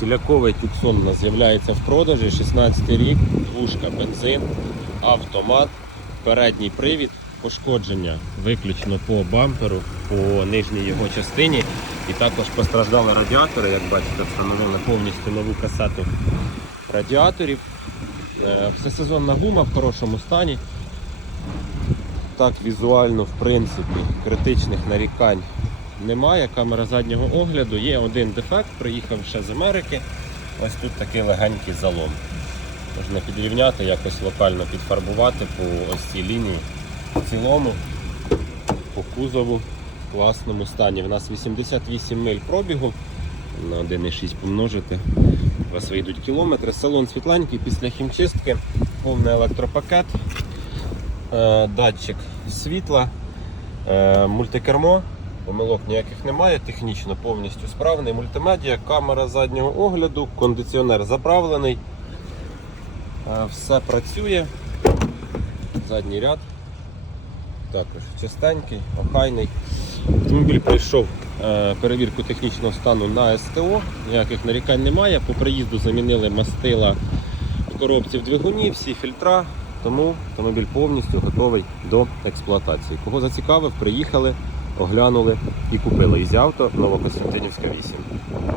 Ціляковий Тюксон у нас з'являється в продажі. 16 рік, двушка, бензин, автомат, передній привід, пошкодження виключно по бамперу, по нижній його частині. І також постраждали радіатори, як бачите, встановили повністю нову касету радіаторів. Е, Всесезонна гума в хорошому стані. Так, візуально, в принципі, критичних нарікань немає. Камера заднього огляду. Є один дефект, приїхав ще з Америки. Ось тут такий легенький залом. Можна підрівняти, якось локально підфарбувати по ось цій лінії. В цілому по кузову в класному стані. У нас 88 миль пробігу. На 1,6 помножити. У вас вийдуть кілометри. Салон світленький після хімчистки, повний електропакет, е, датчик світла, е, мультикермо. Помилок ніяких немає, технічно повністю справний. Мультимедіа, камера заднього огляду, кондиціонер заправлений. Е, Все працює. Задній ряд. Також чистенький, охайний. Автомобіль пройшов е, перевірку технічного стану на СТО, ніяких нарікань немає. По приїзду замінили мастила в коробці в двигуні, всі фільтра, тому автомобіль повністю готовий до експлуатації. Кого зацікавив, приїхали, оглянули і купили. Ізі авто Новокостянтинівська 8.